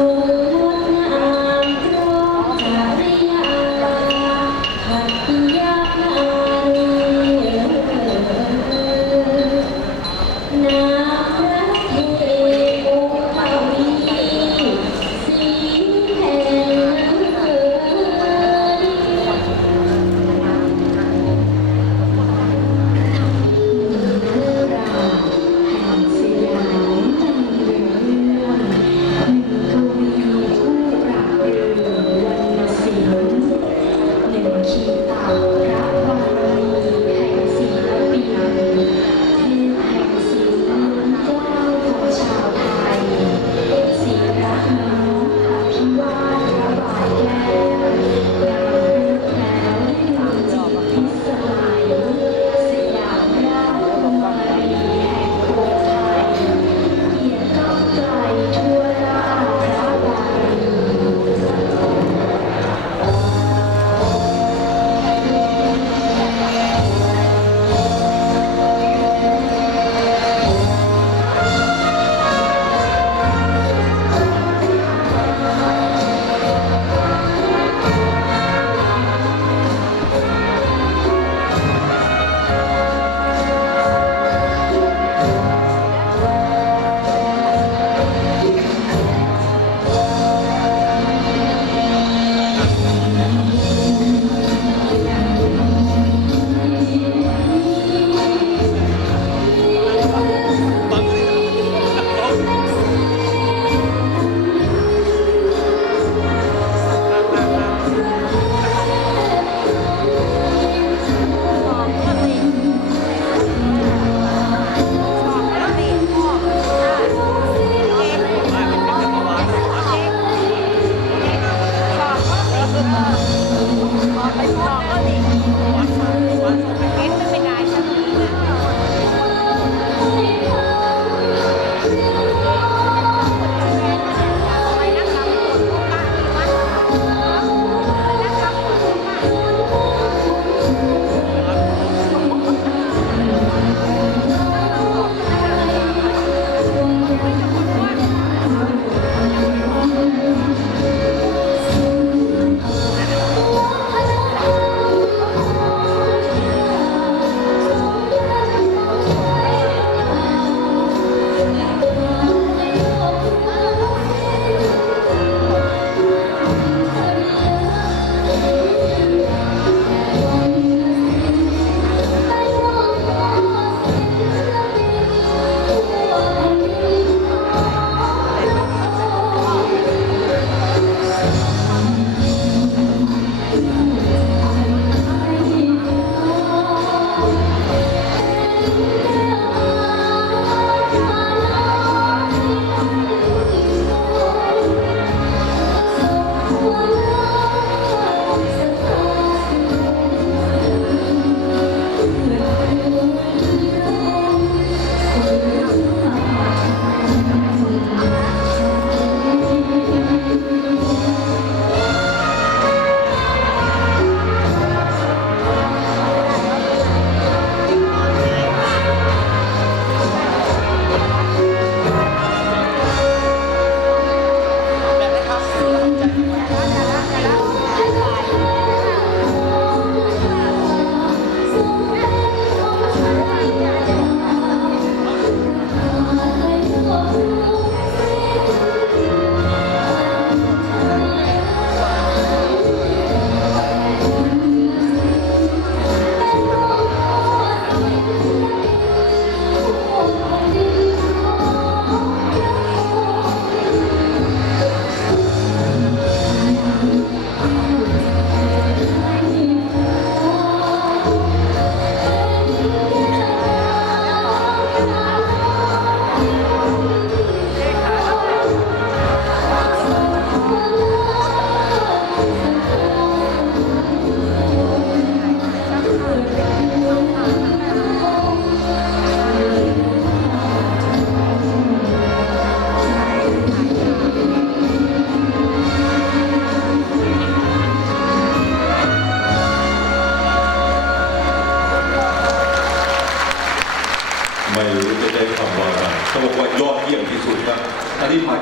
ท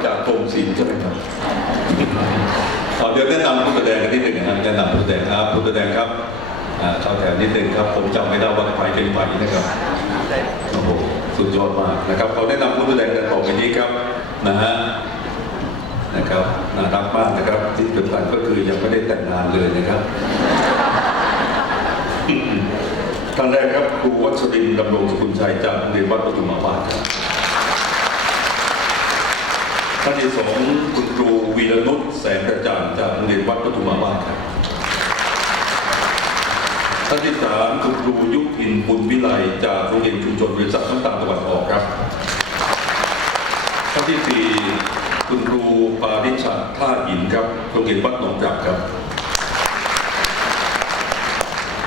จากกรมศิลป์ใช่ไหมครับขอเดี๋ยวแนะนำผู้แสดงกันนิดหนึ่งนะครับแนะนำผู้แสดงครับผู้แสดงครับเข้าแถวนิดหนึ่งครับ ผมจำไม่ได้ว่าใครเป็นใครนะครับโอ้โหสุดยอดมากนะครับเขอแนะนำผู้แสดงกันต่อไปนี้ครับนะฮะนะครับน่ารักมากนะครับ ที่สำคัญก็คือยังไม่ได้แต่งงานเลยนะครับท่านแรกครับครูวัชรินทร์ดำรงสกุลชัยจากเรียนวัดปฐุมาวาสครับ ท่านที่สองคุณครูวีรนุชแสงกระจ่างจากโรงเรียนวัดปฐุมาวาสครับท่านที่สามคุณครูยุพินบุญวิไลจากโรงเรียนชุมชนบริษัทน้ำตาลตะวันออกครับท่านที่สี่คุณครูปาริชัดท่าหินครับโรงเรียนวัดหนองจับครับ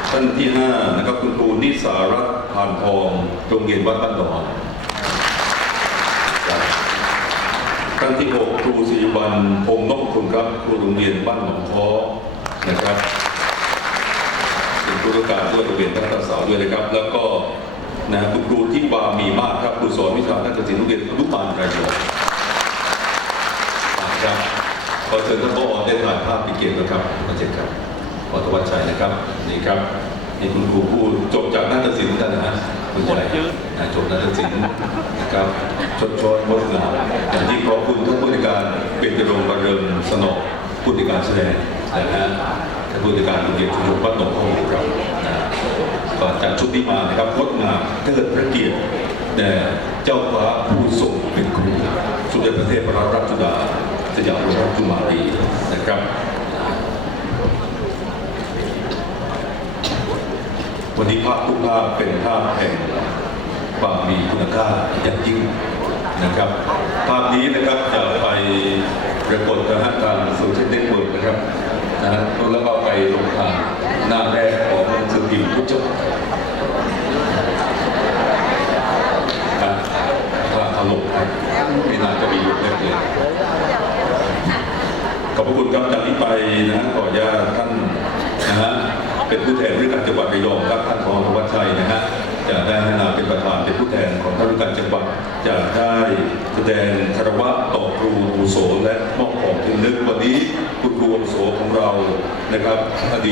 ท่านที่ห้านะครับคุณครูนิสารัตน์ผ่านทองโรงเรียนวัดบ้านดอนครับ ท่านที่หกครูศิริวัลพงษ์นพคุณครับ ครูโรงเรียนบ้านหนองค้อนะครับเป็นผู้ประกาศด้วยโรงเรียนทัศนสาวด้วยนะครับ แล้วก็นะคุณครูที่วามีมากครับครูสอนวิชานักศิลป์โรงเรียนอนุบาลไรโยครับขอเชิญท่านผอได้ถ่ายภาพปีเกมนะครับมาเจ็ดครับขอทวัชชัยนะครับนี่ครับนี่คุณครูผู้จบจากนาฏศิลป์กันนะฮะ คุณใหญ่นะจบนาฏศิลป์นะครับชดชอยงดงาอย่างที่ขอบคุณท่านผู้ในการเป็นจระดงประเริมสนอผู้ในการแสดงนะฮะท่านผู้ในการโรงเรียนชุมชนวัดหนองข้าวหมูครับนะก็จัดชุดนี้มานะครับงดงามเทิดพระเกียรติแด่เจ้าฟ้าผู้ทรงเป็นครูสมเด็จพระเทพรัตนราชสุดาสยามรมราชกุมารีนะครับ วันนี้ภาพทุกภาพเป็นภาพแห่งความมีคุณค่าอย่างยิ่งนะครับ ภาพนี้นะครับจะไปปรากฏนะฮะทางโซเชียลเน็ตเวิร์กนะครับนะฮะแล้วก็ไปลงทางหน้าแรกของหนังสือพิมพ์ทุกฉบับนะถ้าเอาลงให้ไม่น่าจะมีหลุดเล็กเลยขอบพระคุณครับจากนี้ไปนะขออนุญาตท่าน เป็นผู้แทนผู้การจังหวัดระยองครับท่านรองธวัชชัยนะฮะจะได้ให้นามเป็นประธานเป็นผู้แทนของท่านผู้การจังหวัดจะได้แสดงคารวะต่อครูอุโสและมอบของที่ระลึกวันนี้คุณครูอุโสของเรานะครับอดีต